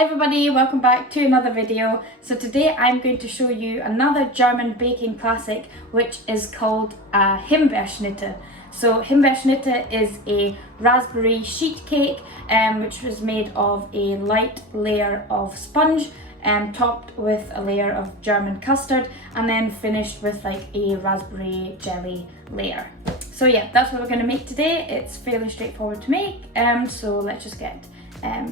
Hi everybody, welcome back to another video. So today I'm going to show you another German baking classic which is called Himbeerschnitte. So Himbeerschnitte is a raspberry sheet cake which was made of a light layer of sponge topped with a layer of German custard and then finished with like a raspberry jelly layer. So yeah, that's what we're going to make today. It's fairly straightforward to make, so let's just get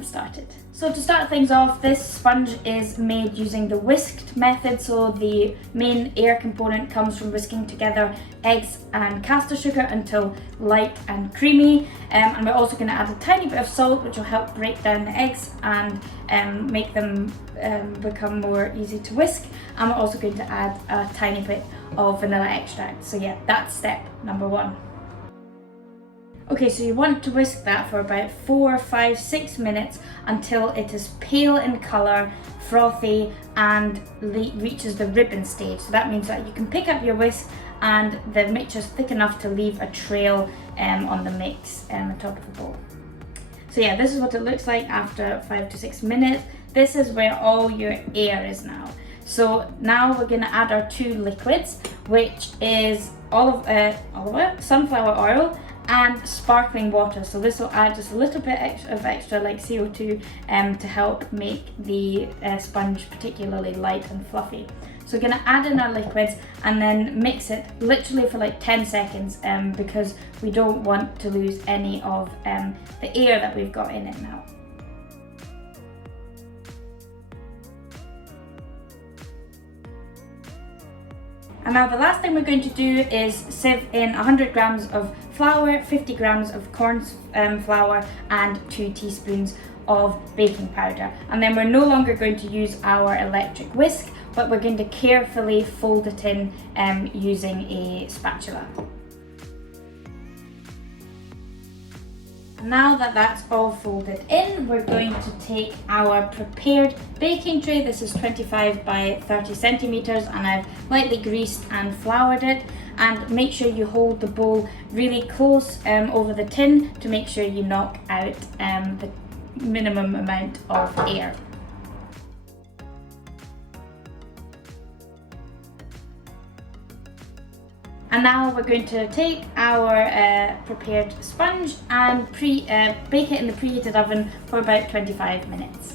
started. So to start things off, this sponge is made using the whisked method. So the main air component comes from whisking together eggs and caster sugar until light and creamy. And we're also going to add a tiny bit of salt, which will help break down the eggs and make them become more easy to whisk. And we're also going to add a tiny bit of vanilla extract. So yeah, that's step number one. Okay, so you want to whisk that for about 4, 5, 6 minutes until it is pale in colour, frothy and reaches the ribbon stage. So that means that you can pick up your whisk and the mixture is thick enough to leave a trail on the mix on the top of the bowl. So yeah, this is what it looks like after 5 to 6 minutes. This is where all your air is now. So now we're going to add our two liquids, which is olive oil, sunflower oil, and sparkling water. So this will add just a little bit of extra like CO2 to help make the sponge particularly light and fluffy. So we're going to add in our liquids and then mix it literally for like 10 seconds because we don't want to lose any of the air that we've got in it now. And now the last thing we're going to do is sieve in 100 grams of flour, 50 grams of corn flour and 2 teaspoons of baking powder. And then we're no longer going to use our electric whisk, but we're going to carefully fold it in using a spatula. Now that that's all folded in, we're going to take our prepared baking tray. This is 25 by 30 centimeters and I've lightly greased and floured it. And make sure you hold the bowl really close over the tin to make sure you knock out the minimum amount of air. And now we're going to take our prepared sponge and bake it in the preheated oven for about 25 minutes.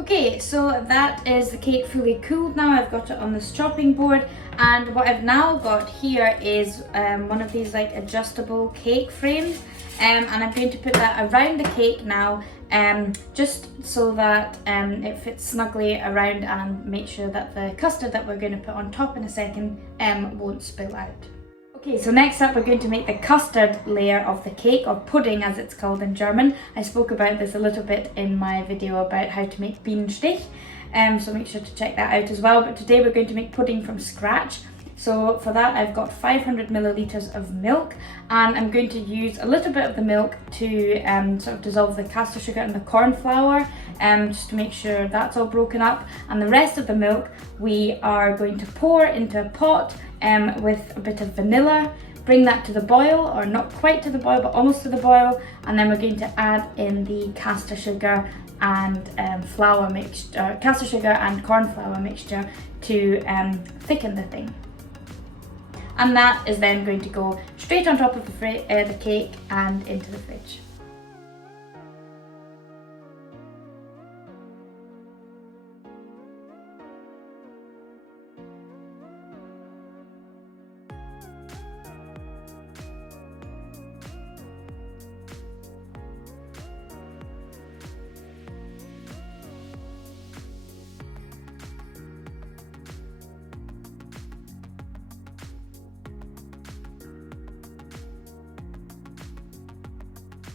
Okay, so that is the cake fully cooled now. I've got it on this chopping board, and what I've now got here is one of these like adjustable cake frames, and I'm going to put that around the cake now just so that it fits snugly around and make sure that the custard that we're going to put on top in a second won't spill out. Okay, so next up we're going to make the custard layer of the cake, or pudding as it's called in German. I spoke about this a little bit in my video about how to make Bienenstich, so make sure to check that out as well. But today we're going to make pudding from scratch. So for that I've got 500 milliliters of milk, and I'm going to use a little bit of the milk to sort of dissolve the caster sugar and the corn flour, just to make sure that's all broken up. And the rest of the milk we are going to pour into a pot with a bit of vanilla, bring that to the boil, or not quite to the boil but almost to the boil, and then we're going to add in the caster sugar and flour mixture, caster sugar and corn flour mixture to thicken the thing. And that is then going to go straight on top of the cake and into the fridge.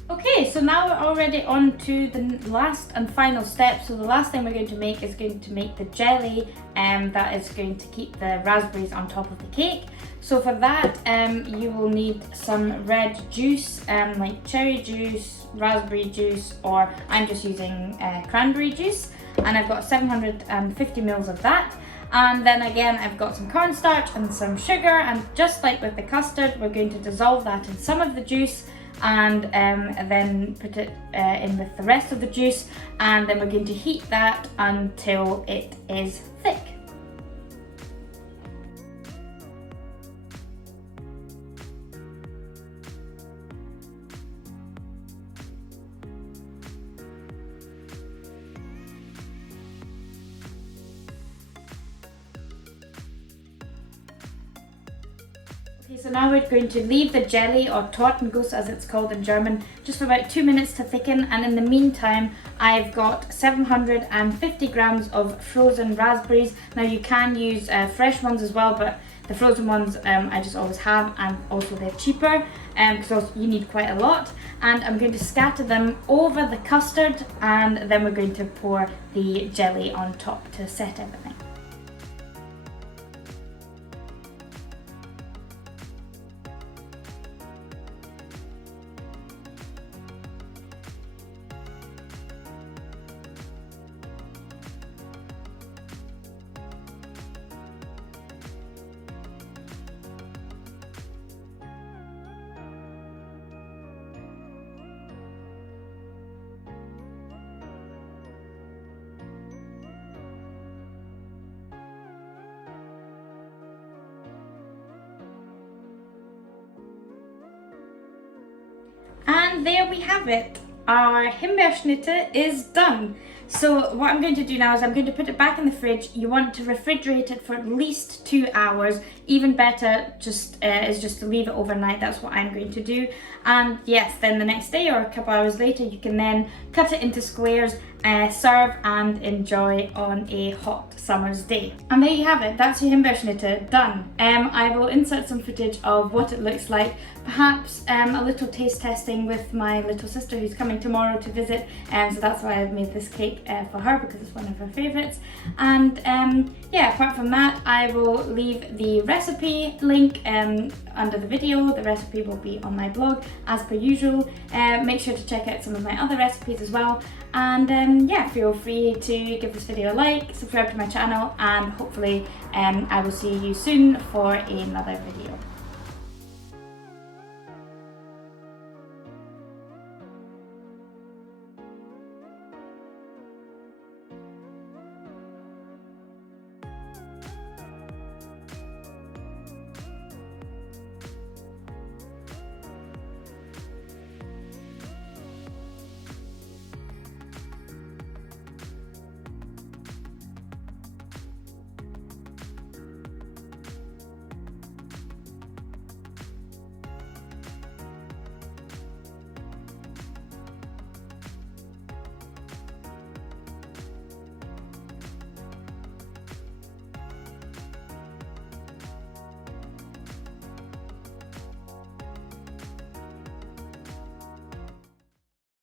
Okay, so now we're already on to the last and final step. So the last thing we're going to make is going to make the jelly that is going to keep the raspberries on top of the cake. So for that, you will need some red juice, like cherry juice, raspberry juice, or I'm just using cranberry juice. And I've got 750 mils of that. And then again, I've got some cornstarch and some sugar, and just like with the custard, we're going to dissolve that in some of the juice and then put it in with the rest of the juice, and then we're going to heat that until it is thick. Okay, so now we're going to leave the jelly, or Tortenguss as it's called in German, just for about 2 minutes to thicken, and in the meantime I've got 750 grams of frozen raspberries. Now you can use fresh ones as well, but the frozen ones I just always have, and also they're cheaper because you need quite a lot. And I'm going to scatter them over the custard, and then we're going to pour the jelly on top to set everything. And there we have it. Our Himbeerschnitte is done. So what I'm going to do now is I'm going to put it back in the fridge. You want to refrigerate it for at least 2 hours. Even better is just to leave it overnight. That's what I'm going to do. And yes, then the next day or a couple hours later, you can then cut it into squares, serve and enjoy on a hot summer's day. And there you have it. That's your Himbeerschnitte done. I will insert some footage of what it looks like. Perhaps a little taste testing with my little sister who's coming tomorrow to visit. So that's why I've made this cake for her, because it's one of her favourites. And yeah, apart from that, I will leave the recipe link under the video. The recipe will be on my blog as per usual. Make sure to check out some of my other recipes as well. And yeah, feel free to give this video a like, subscribe to my channel, and hopefully I will see you soon for another video.